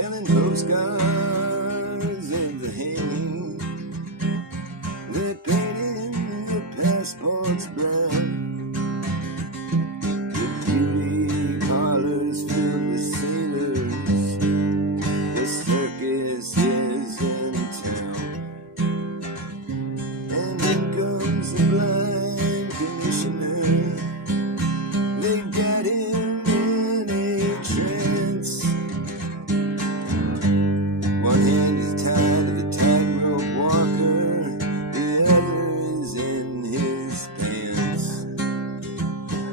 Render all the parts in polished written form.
selling postcards of the hanging. They're painting the passports brown. The beauty parlors filled with sailors. The circus is in town. And in comes the blind commissioner. They've got him in a trance. One hand is tied to the tightrope walker, the other is in his pants.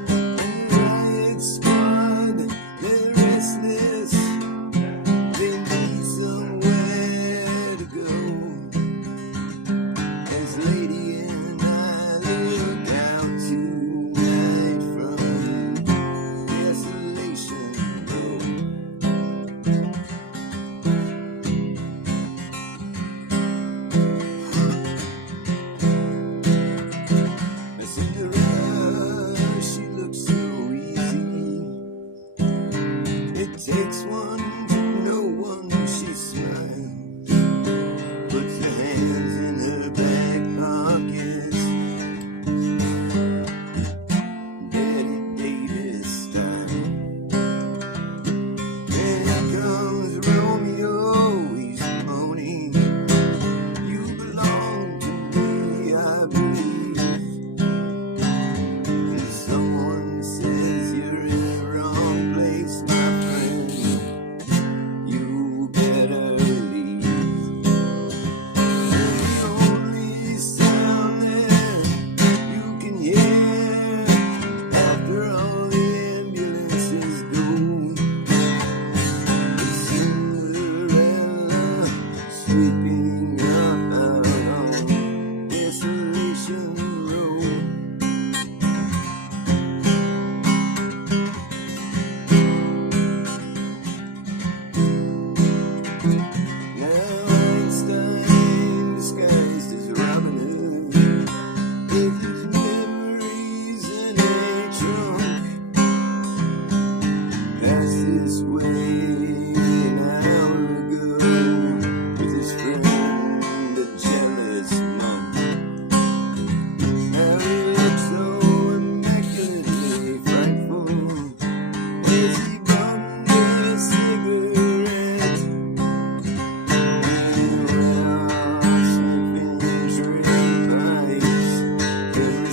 And the riot squad, they're restless. They need somewhere to go. As Lady and I look out tonight from Desolation Road. Cinderella, she looks so easy. It takes one to know one, she smiles. Puts her hands in her back pockets, Betty Davis style. Here comes Romeo, he's moaning. You belong to me, I believe. And someone says you're in the wrong place, my friend. You better leave. The only sound that you can hear after all the ambulances go is Cinderella sweeping up out on Desolation Road. Now Einstein disguised as Robin Hood, with his memories in a trunk, passed this way an hour ago with his friend, the jealous monk. Now he looks so immaculately frightful as he bummed a cigarette. And rocks and fingering pipes, and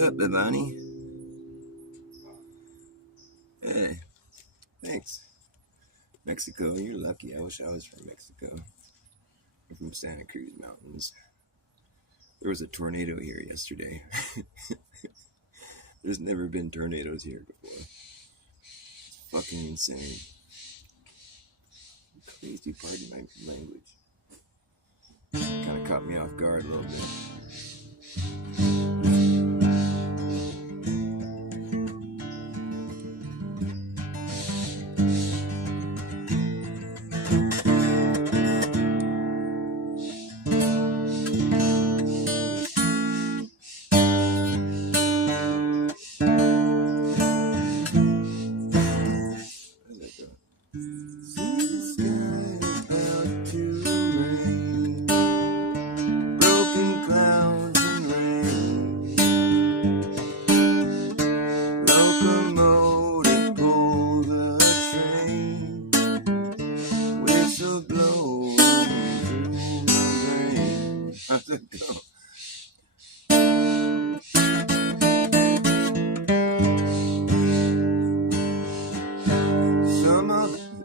up, Ivani? Hey, thanks. Mexico, you're lucky. I wish I was from Mexico. I'm from Santa Cruz Mountains. There was a tornado here yesterday. There's never been tornadoes here before. It's fucking insane. Crazy, pardon my language. Kind of caught me off guard a little bit.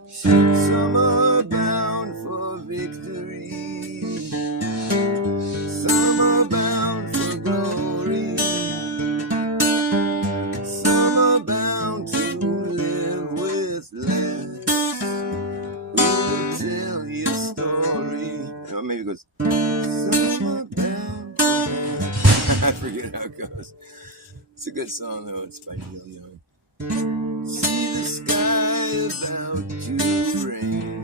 Some are bound for victory. Some are bound for glory. Some are bound to live with less. Who will tell your story? Or maybe it goes, some are bound for I forget how it goes. It's a good song though, it's by Neil Young. See the sky about to rain.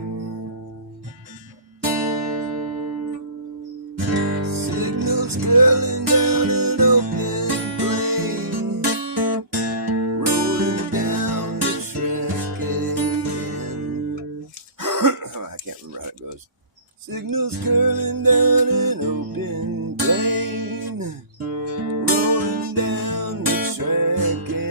Signals curling down an open plain, rolling down the track again. Oh, I can't remember how it goes. Signals curling down an open plain, rolling down the track again.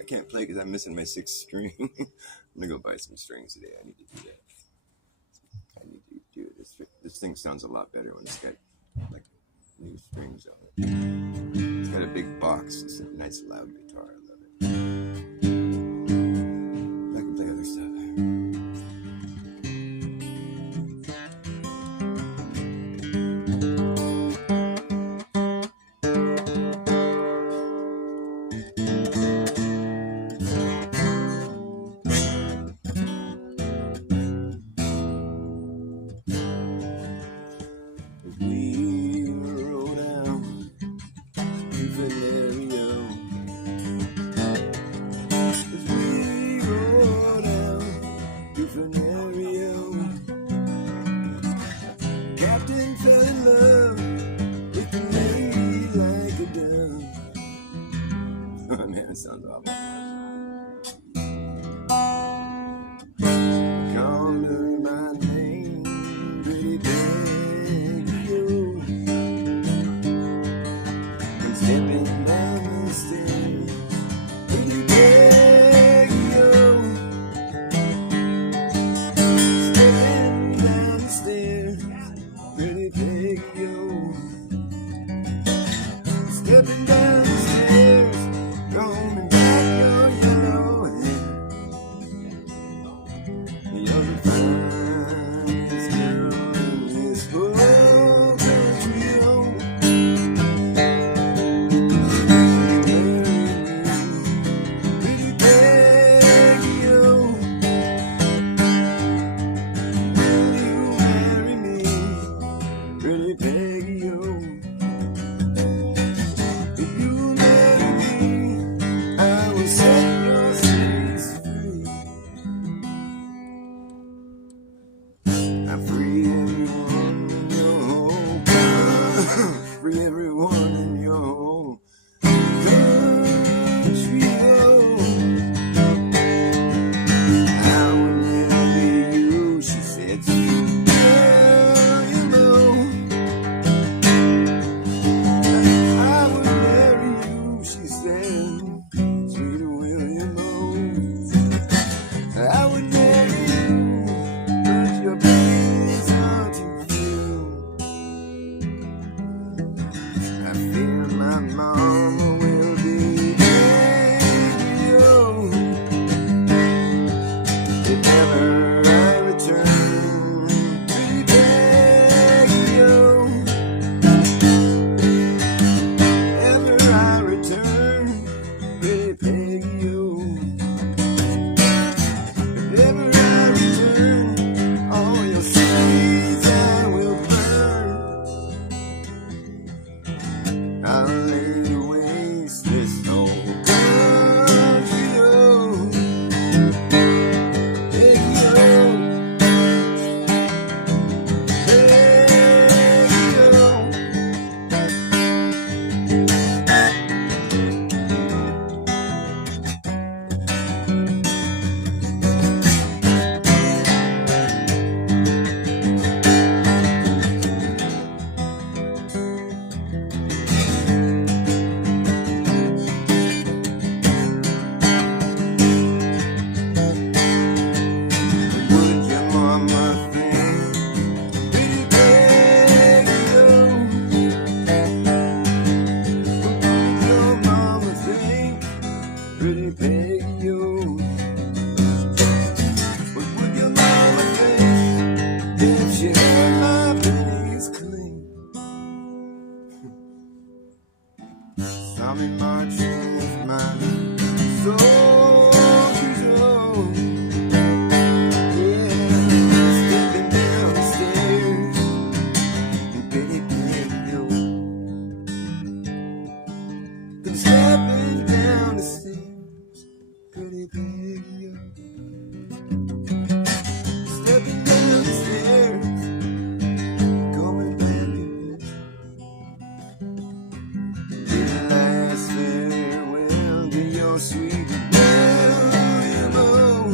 I can't play because I'm missing my 6th string. I'm gonna go buy some strings today. I need to do that. I need to do this. This thing sounds a lot better when it's got like new strings on it. It's got a big box. It's a nice loud guitar. I love it. I can play other stuff. Captain fell in love with the lady like a dove. Oh man, it sounds awful. Called her by name, pretty beg you. I'm stepping down the stairs, pretty beg you. Stepping down the stairs, pretty big yo. Stepping down the stairs, combing back your yellow hair. You're the finest girl in this whole country, oh. Pretty big yo. Will you marry me? Pretty Peggy, yo. If you marry me, I will set your slaves free. I free everyone in your home. Free everyone in your home. Country, yo. I would never be you, she said to me. Girl, you know. I would marry you, she said, sweet William O. I would marry you, mama will be begging you if ever I return. Be begging you ever I return. Be begging you if ever I return. All your seeds I will burn. I'll lay to waste this whole country, oh, hey, yo, hey, yo. Would your mama think pretty big, yo? Would your mama think pretty big, yo? What would your mama think if she heard my pennies clink? Saw me marching with my soldiers, oh, yeah, stepping down the stairs, pretty big, yo. I'm stepping down the stairs, pretty big, yo. Stepping down the stairs, going back again. Did a last farewell to your sweet William, oh.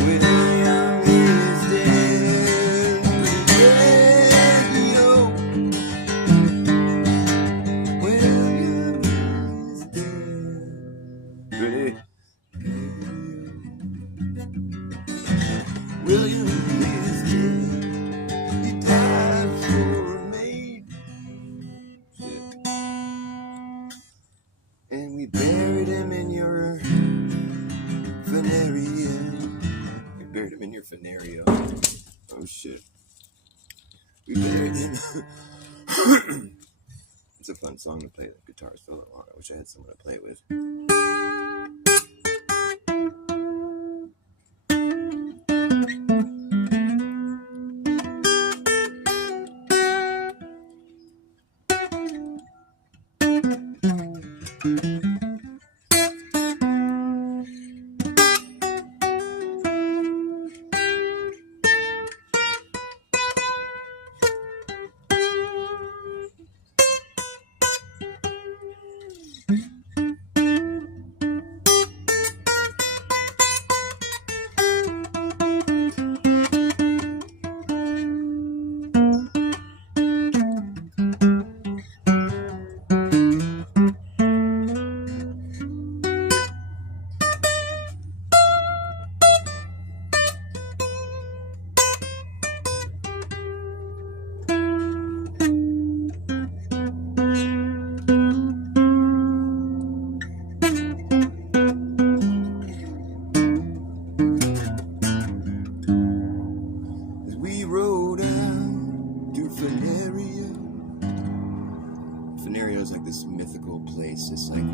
William is dead, pretty big, yo. William is dead, pretty big, yo. William is dead. He died for a maid. And we buried him in your veneria. We buried him in your veneria. Oh shit. We buried him. It's a fun song to play the guitar solo on. I wish I had someone to play it with. We rode out to Veneria. Veneria is like this mythical place. It's like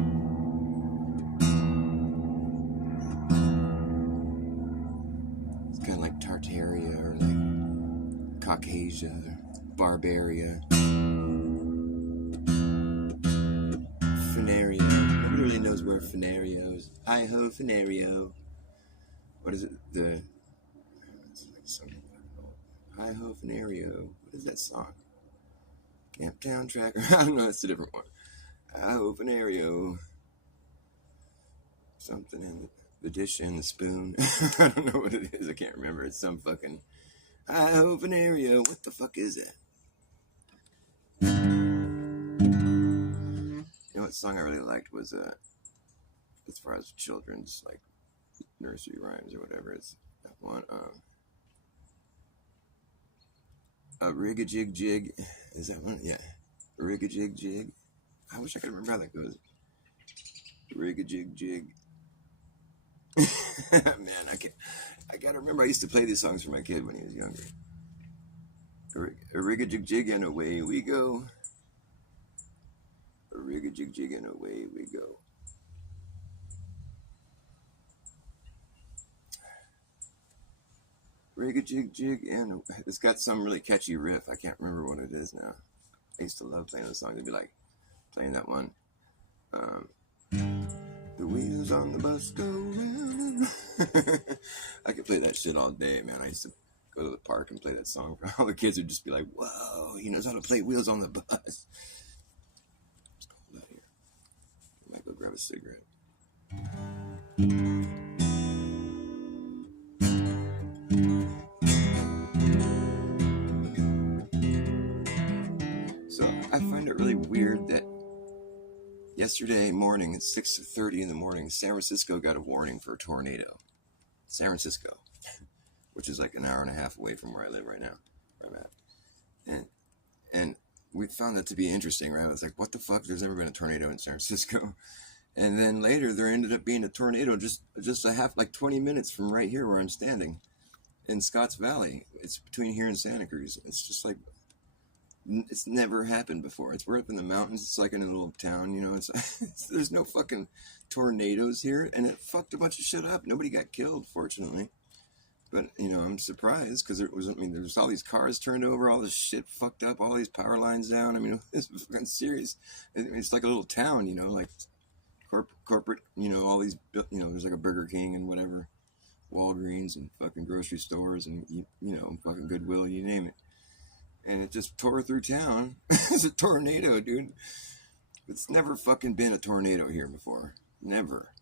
it's kind of like Tartaria or like Caucasia or Barbaria. Veneria. Nobody really knows where Veneria is. Hi-ho, Veneria. What is it? It's like some Hi-ho, Veneria. What is that song? Camptown Tracker? I don't know, it's a different one. Hi-ho, Veneria. Something in the dish and the spoon. I don't know what it is. I can't remember. It's some fucking Hi-ho, Veneria. What the fuck is it? You know what song I really liked was as far as children's like nursery rhymes or whatever, it's that one Rig-a-jig-jig, is that one? Yeah, Rig-a-jig jig. I wish I could remember how that goes. Rig-a-jig jig. Man, I gotta remember I used to play these songs for my kid when he was younger. A rig-a-jig jig and away we go. A rig-a-jig jig and away we go. Rig-a-jig jig and it's got some really catchy riff. I can't remember what it is now. I used to love playing the song. It'd be like playing that one. The wheels on the bus go round. I could play that shit all day, man. I used to go to the park and play that song. All the kids would just be like, "Whoa, he knows how to play Wheels on the Bus." It's cold out here. I might go grab a cigarette. So I find it really weird that yesterday morning at 6:30 in the morning, San Francisco got a warning for a tornado. San Francisco, which is like an hour and a half away from where I live right now, where I'm at. And we found that to be interesting, right? It's like, what the fuck? There's never been a tornado in San Francisco. And then later there ended up being a tornado just a half, like 20 minutes from right here where I'm standing in Scotts Valley. It's between here and Santa Cruz. It's just like, it's never happened before. We're up in the mountains. It's like in a little town, you know. There's no fucking tornadoes here, and it fucked a bunch of shit up. Nobody got killed, fortunately. But you know, I'm surprised because there's all these cars turned over, all this shit fucked up, all these power lines down. I mean, it's fucking serious. It's like a little town, you know, like corporate, you know, all these, you know, there's like a Burger King and whatever, Walgreens and fucking grocery stores and you know, fucking Goodwill, you name it. And it just tore through town. It's a tornado, dude. It's never fucking been a tornado here before. Never.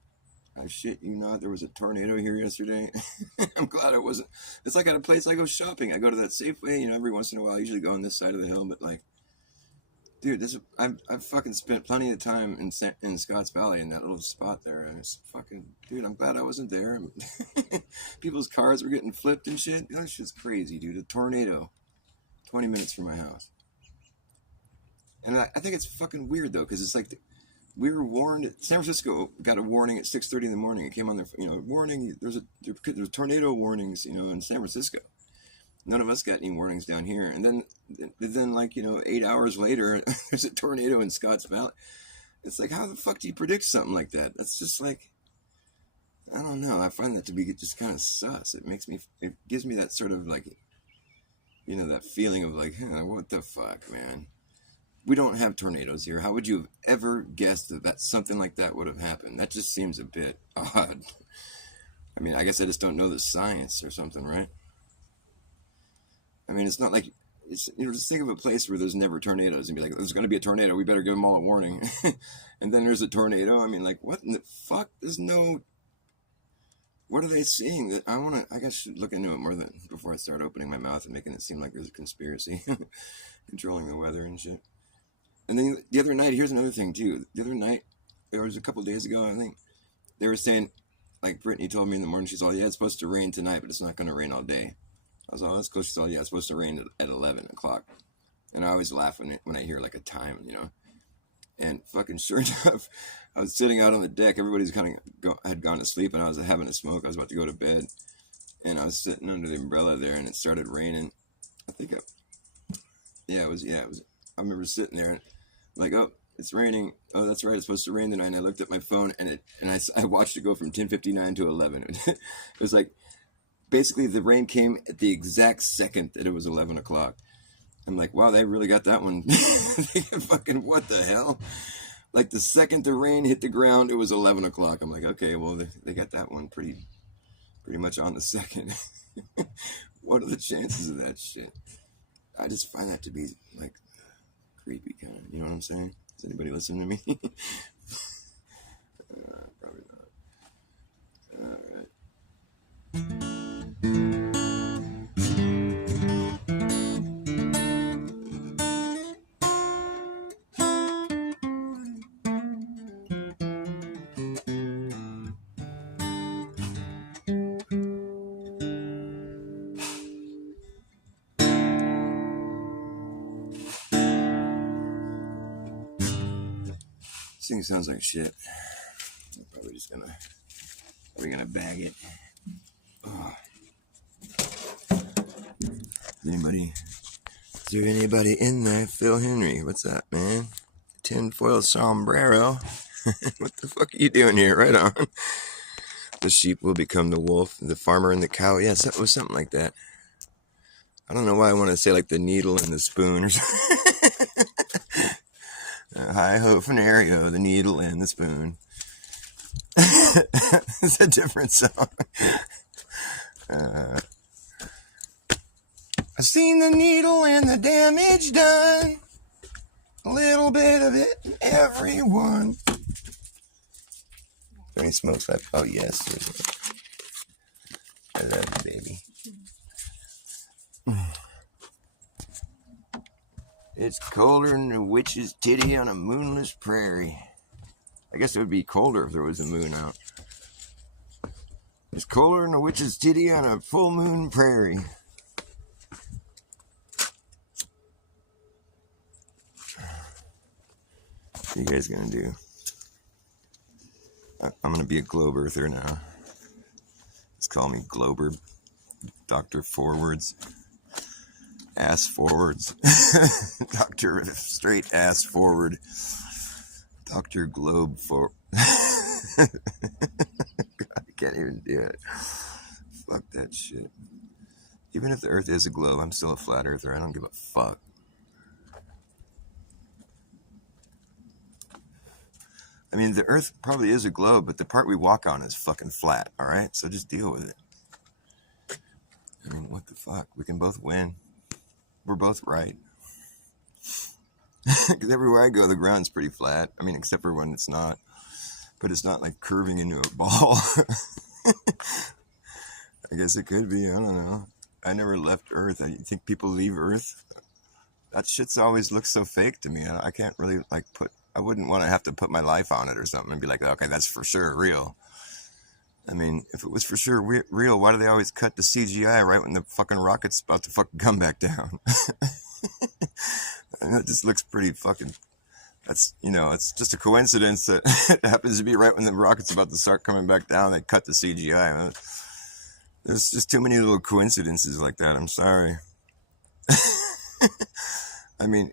I shit you not, there was a tornado here yesterday. I'm glad I wasn't. It's like at a place I go shopping. I go to that Safeway, you know, every once in a while. I usually go on this side of the hill, but like, dude, I've fucking spent plenty of time in Scotts Valley in that little spot there, and it's fucking, dude, I'm glad I wasn't there. People's cars were getting flipped and shit. That shit's crazy, dude. A tornado. 20 minutes from my house. And I think it's fucking weird though, because it's like we were warned. San Francisco got a warning at 6:30 in the morning. It came on their, you know, warning. There's tornado warnings, you know, in San Francisco. None of us got any warnings down here. And then like, you know, 8 hours later, there's a tornado in Scotts Valley. It's like, how the fuck do you predict something like that? That's just like, I don't know. I find that to be just kind of sus. It gives me that sort of like, you know, that feeling of like, what the fuck, man? We don't have tornadoes here. How would you have ever guessed that something like that would have happened? That just seems a bit odd. I mean, I guess I just don't know the science or something, right? I mean, it's not like, you know, just think of a place where there's never tornadoes and be like, there's going to be a tornado. We better give them all a warning. And then there's a tornado. I mean, like, what in the fuck? There's no... What are they seeing that I guess I should look into it more than before I start opening my mouth and making it seem like there's a conspiracy controlling the weather and shit. And then the other night, here's another thing too. The other night, it was a couple days ago, I think, they were saying, like Brittany told me in the morning, she's all, yeah, it's supposed to rain tonight, but it's not going to rain all day. I was all, that's cool. She's all, yeah, it's supposed to rain at 11 o'clock. And I always laugh when I hear like a time, you know. And fucking sure enough, I was sitting out on the deck. Everybody's had gone to sleep, and I was having a smoke. I was about to go to bed, and I was sitting under the umbrella there, and it started raining. I think, it was. I remember sitting there, and like, oh, it's raining. Oh, that's right, it's supposed to rain tonight. And I looked at my phone, and I watched it go from 10:59 to 11. It was like, basically, the rain came at the exact second that it was 11 o'clock. I'm like, wow, they really got that one. Fucking what the hell? Like the second the rain hit the ground, it was 11 o'clock. I'm like, okay, well, they got that one pretty much on the second. What are the chances of that shit? I just find that to be like creepy kind of, you know what I'm saying? Is anybody listening to me? Probably not. All right. This thing sounds like shit. I'm probably just gonna, bag it. Oh. Is there anybody in there? Phil Henry, what's up, man? Tinfoil sombrero. What the fuck are you doing here? Right on. The sheep will become the wolf, the farmer and the cow. Yes, it was something like that. I don't know why I want to say like the needle and the spoon or something. Hi-ho Fenario, the needle and the spoon. It's a different song. I've seen the needle and the damage done. A little bit of it in everyone. Any smokes left? Oh, yes. I love you, baby. It's colder than a witch's titty on a moonless prairie. I guess it would be colder if there was a moon out. It's colder than a witch's titty on a full moon prairie. What are you guys gonna do? I'm gonna be a globe earther now. Just call me Glober. Dr. Forwards. Ass forwards. Dr. Straight ass forward. Dr. Globe for. I can't even do it. Fuck that shit. Even if the earth is a globe, I'm still a flat earther. I don't give a fuck. I mean, the earth probably is a globe, but the part we walk on is fucking flat, alright? So just deal with it. I mean, what the fuck? We can both win. We're both right. Because everywhere I go, the ground's pretty flat. I mean, except for when it's not. But it's not like curving into a ball. I guess it could be. I don't know. I never left Earth. You think people leave Earth? That shit's always looks so fake to me. I can't really like I wouldn't want to have to put my life on it or something and be like, okay, that's for sure real. I mean, if it was for sure real, why do they always cut the CGI right when the fucking rocket's about to fucking come back down? I mean, it just looks pretty fucking... That's, it's just a coincidence that it happens to be right when the rocket's about to start coming back down. They cut the CGI. There's just too many little coincidences like that. I'm sorry. I mean,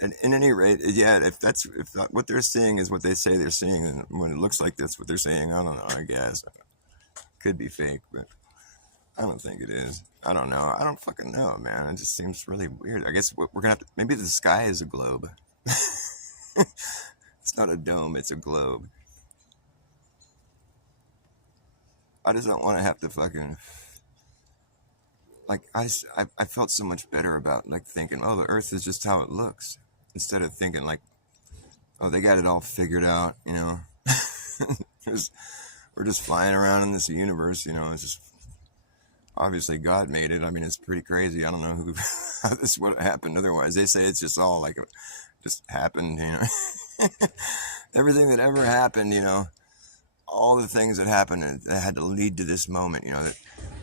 in any rate, yeah, if what they're seeing is what they say they're seeing, and when it looks like that's what they're saying, I don't know, I guess. Could be fake, but I don't think it is. I don't know. I don't fucking know, man. It just seems really weird. I guess we're gonna have to... Maybe the sky is a globe. It's not a dome, it's a globe. I just don't want to have to fucking... Like, I felt so much better about, like, thinking, oh, the Earth is just how it looks. Instead of thinking, like, oh, they got it all figured out, We're just flying around in this universe, it's just... Obviously, God made it. I mean, it's pretty crazy. I don't know how this would have happened otherwise. They say it's just all, like, just happened, Everything that ever happened, all the things that happened that had to lead to this moment, that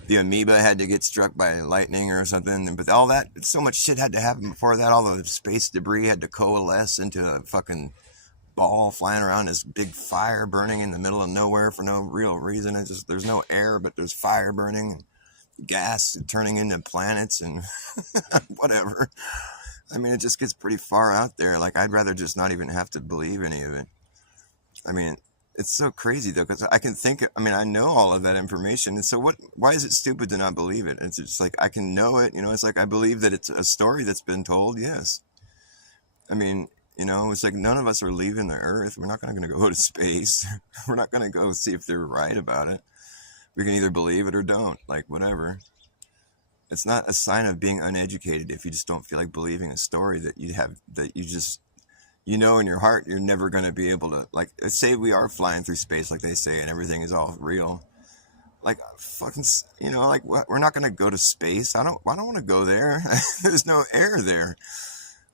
the amoeba had to get struck by lightning or something, but all that, so much shit had to happen before that. All the space debris had to coalesce into a fucking ball flying around this big fire burning in the middle of nowhere for no real reason. It's just, there's no air, but there's fire burning and gas turning into planets and whatever. I mean, it just gets pretty far out there. Like, I'd rather just not even have to believe any of it. I mean, it's so crazy, though, because I can think... I mean, I know all of that information, and so why is it stupid to not believe it? It's just like, I can know it, it's like I believe that it's a story that's been told, yes. I mean, it's like none of us are leaving the Earth. We're not going to go to space. We're not going to go see if they're right about it. We can either believe it or don't, like, whatever. It's not a sign of being uneducated if you just don't feel like believing a story that you have, that you just, in your heart, you're never going to be able to, like, say we are flying through space like they say and everything is all real. Like, fucking, like, what? We're not going to go to space. I don't want to go there. There's no air there.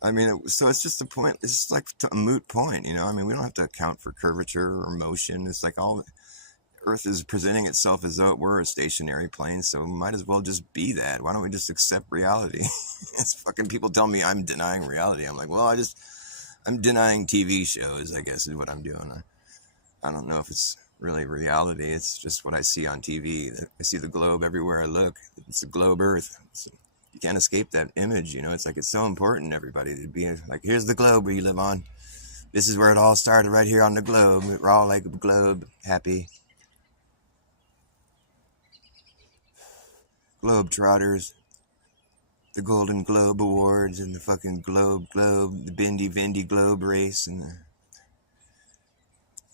I mean, so it's just a point. It's just like a moot point, I mean, we don't have to account for curvature or motion. It's like Earth is presenting itself as though it were a stationary plane, so might as well just be that. Why don't we just accept reality? It's fucking people tell me I'm denying reality. I'm like, well, I'm denying TV shows, I guess, is what I'm doing. I don't know if it's really reality. It's just what I see on TV. I see the globe everywhere I look. It's a globe Earth. You can't escape that image, you know. It's like it's so important, everybody, to be like, here's the globe where you live on. This is where it all started, right here on the globe. We're all like a globe, happy. Globe Trotters. The Golden Globe Awards and the fucking Globe, the Bindi Vindi Globe race, and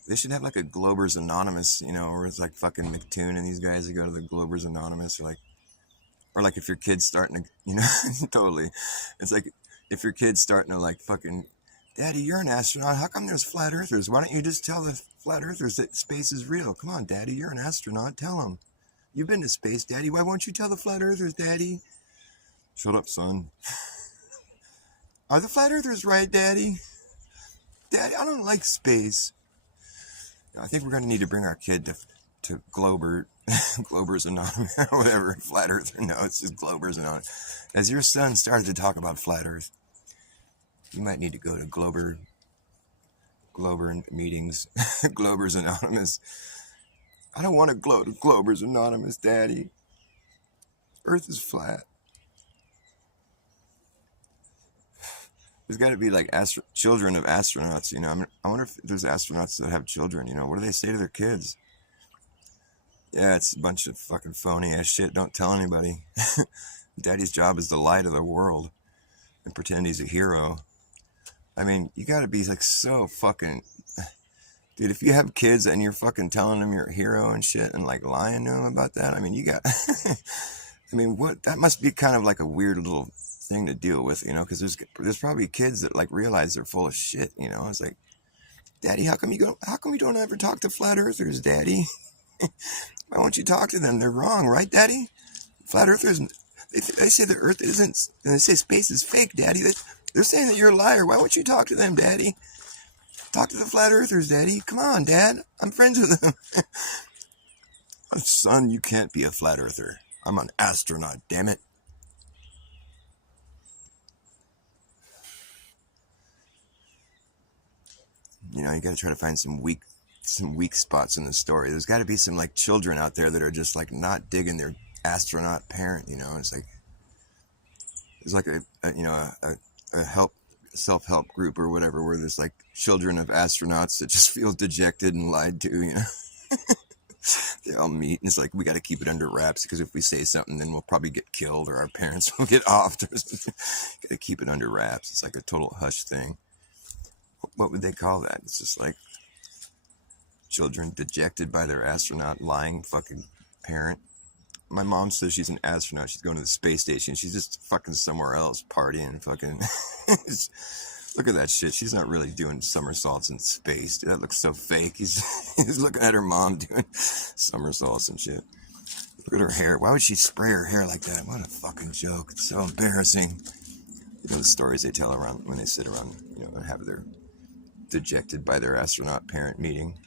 they should have like a Globers Anonymous, you know, where it's like fucking McToon and these guys that go to the Globers Anonymous, or like if your kid's starting to, you know, totally. It's like if your kid's starting to like fucking, Daddy, you're an astronaut. How come there's flat earthers? Why don't you just tell the flat earthers that space is real? Come on, Daddy, you're an astronaut. Tell them. You've been to space, Daddy. Why won't you tell the flat earthers, Daddy? Shut up, son. Are the flat earthers right, Daddy? Daddy, I don't like space. I think we're going to need to bring our kid to Globers Anonymous, or whatever, flat earther. No, it's just Globers Anonymous. As your son started to talk about flat earth, you might need to go to Glober meetings, Globers Anonymous. I don't want to go to Globers Anonymous, Daddy. Earth is flat. There's got to be like children of astronauts, you know. I mean, I wonder if there's astronauts that have children, you know. What do they say to their kids? Yeah, it's a bunch of fucking phony ass shit. Don't tell anybody. Daddy's job is the light of the world and pretend he's a hero. I mean, you got to be like so fucking... Dude, if you have kids and you're fucking telling them you're a hero and shit and like lying to them about that, I mean, you got... I mean, what? That must be kind of like a weird little thing to deal with, you know, because there's probably kids that like realize they're full of shit, you know. It's like, Daddy, how come you don't ever talk to flat earthers, Daddy? Why won't you talk to them? They're wrong, right, Daddy? Flat earthers, they say the earth isn't, and they say space is fake, Daddy. They're saying that you're a liar. Why won't you talk to them, Daddy? Talk to the flat earthers, Daddy. Come on, Dad. I'm friends with them. Son, you can't be a flat earther. I'm an astronaut, damn it. You know, you got to try to find some weak spots in the story. There's got to be some like children out there that are just like not digging their astronaut parent. You know, it's like there's like a self-help group or whatever where there's like children of astronauts that just feel dejected and lied to. You know, they all meet and it's like we got to keep it under wraps because if we say something, then we'll probably get killed or our parents will get offed or something. Got to keep it under wraps. It's like a total hush thing. What would they call that? It's just like children dejected by their astronaut lying fucking parent. My mom says she's an astronaut. She's going to the space station. She's just fucking somewhere else partying fucking. Look at that shit. She's not really doing somersaults in space. Dude, that looks so fake. He's looking at her mom doing somersaults and shit. Look at her hair. Why would she spray her hair like that? What a fucking joke. It's so embarrassing. You know the stories they tell around when they sit around, you know, and have their dejected by their astronaut parent meeting.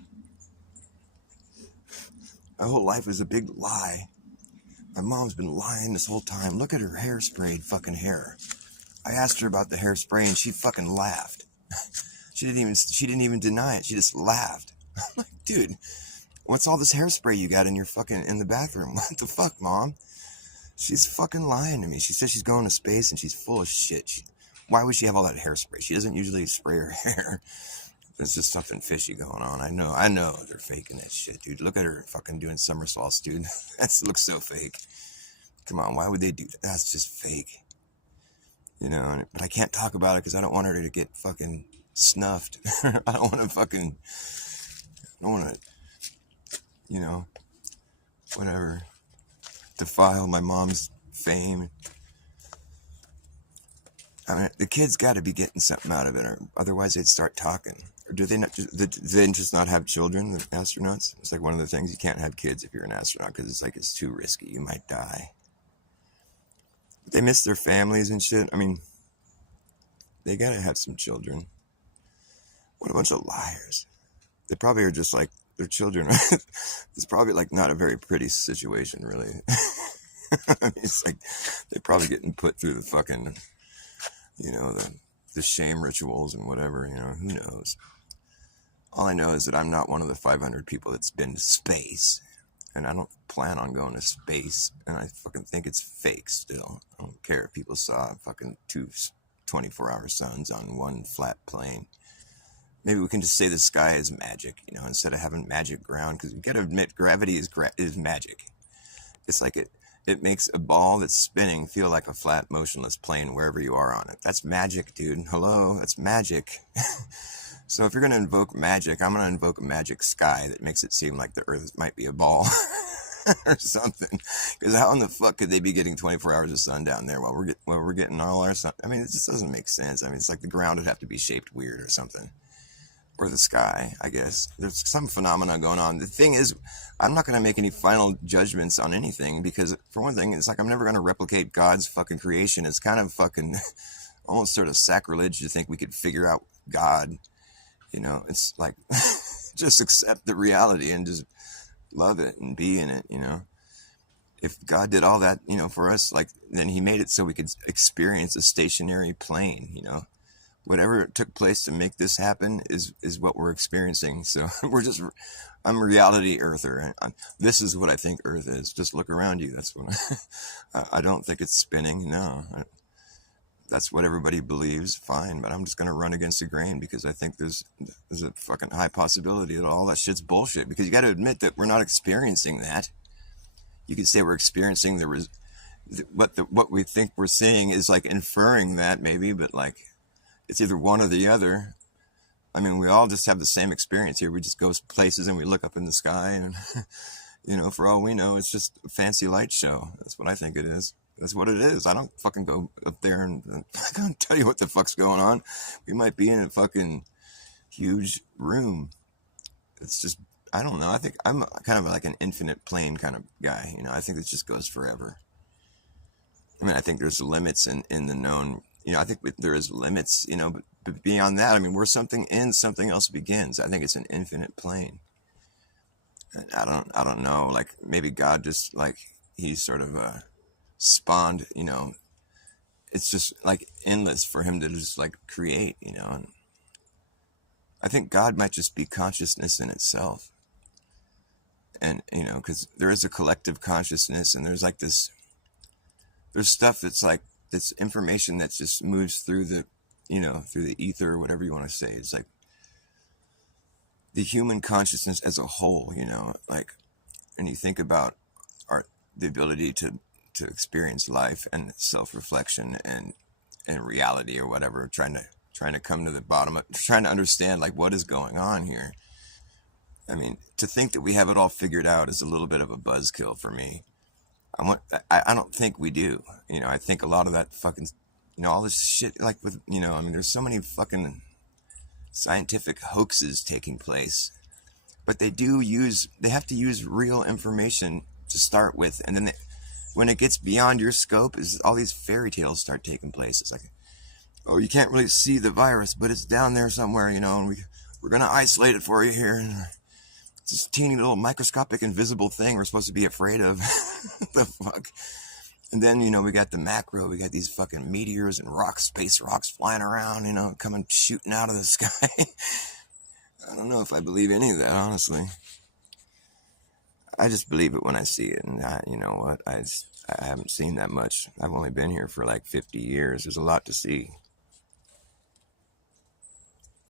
My whole life is a big lie. My mom's been lying this whole time. Look at her hair-sprayed fucking hair. I asked her about the hairspray and she fucking laughed. She didn't even deny it. She just laughed. I'm like, dude, what's all this hairspray you got in the bathroom? What the fuck, Mom? She's fucking lying to me. She says she's going to space and she's full of shit. Why would she have all that hairspray? She doesn't usually spray her hair. There's just something fishy going on. I know they're faking that shit, dude. Look at her fucking doing somersaults, dude. That looks so fake. Come on, why would they do that? That's just fake. You know, but I can't talk about it because I don't want her to get fucking snuffed. I don't want to, you know, whatever, defile my mom's fame. I mean, the kids got to be getting something out of it, or otherwise they'd start talking. Or do they just not have children, the astronauts? It's like one of the things, you can't have kids if you're an astronaut because it's like it's too risky. You might die. But they miss their families and shit. I mean, they got to have some children. What a bunch of liars. They probably are just like, their children. It's probably like not a very pretty situation, really. I mean, it's like they're probably getting put through the fucking, you know, the shame rituals and whatever, who knows? All I know is that I'm not one of the 500 people that's been to space. And I don't plan on going to space. And I fucking think it's fake still. I don't care if people saw fucking two 24-hour suns on one flat plane. Maybe we can just say the sky is magic, instead of having magic ground. Because you got to admit, gravity is magic. It's like it makes a ball that's spinning feel like a flat, motionless plane wherever you are on it. That's magic, dude. Hello, that's magic. So if you're going to invoke magic, I'm going to invoke a magic sky that makes it seem like the earth might be a ball or something. Because how in the fuck could they be getting 24 hours of sun down there while we're getting all our sun? I mean, it just doesn't make sense. I mean, it's like the ground would have to be shaped weird or something. Or the sky, I guess. There's some phenomena going on. The thing is, I'm not going to make any final judgments on anything because, for one thing, it's like I'm never going to replicate God's fucking creation. It's kind of fucking almost sort of sacrilege to think we could figure out God. It's like, just accept the reality and just love it and be in it, If God did all that, for us, like, then he made it so we could experience a stationary plane, Whatever took place to make this happen is what we're experiencing. So I'm a reality earther. This is what I think Earth is. Just look around you. That's what I don't think it's spinning. No. That's what everybody believes, fine, but I'm just going to run against the grain because I think there's a fucking high possibility that all that shit's bullshit, because you got to admit that we're not experiencing that. You could say we're experiencing what we think we're seeing is like inferring that maybe, but like it's either one or the other. I mean, we all just have the same experience here. We just go places and we look up in the sky and, for all we know, it's just a fancy light show. That's what I think it is. That's what it is. I don't fucking go up there and I can't tell you what the fuck's going on. We might be in a fucking huge room. It's just, I don't know. I think I'm kind of like an infinite plane kind of guy. I think it just goes forever. I mean, I think there's limits in the known, I think there is limits, but beyond that, I mean, where something ends, something else begins. I think it's an infinite plane. And I don't know, like maybe God just like, he's sort of spawned, it's just like endless for him to just like create, and I think God might just be consciousness in itself. And, because there is a collective consciousness and there's like there's stuff that's like, this information that just moves through the, through the ether or whatever you want to say. It's like the human consciousness as a whole, like, and you think about the ability to experience life and self-reflection and reality or whatever, trying to come to the bottom of, trying to understand like what is going on here. I mean, to think that we have it all figured out is a little bit of a buzzkill for me. I don't think we do. I think a lot of that fucking, all this shit, like with, I mean, there's so many fucking scientific hoaxes taking place, but they have to use real information to start with, and then when it gets beyond your scope, is all these fairy tales start taking place. It's like, oh, you can't really see the virus, but it's down there somewhere, and we're going to isolate it for you here. And it's this teeny little microscopic invisible thing we're supposed to be afraid of. The fuck? And then, we got the macro, we got these fucking meteors and space rocks flying around, coming, shooting out of the sky. I don't know if I believe any of that, honestly. I just believe it when I see it, and you know what? I haven't seen that much. I've only been here for like 50 years. There's a lot to see.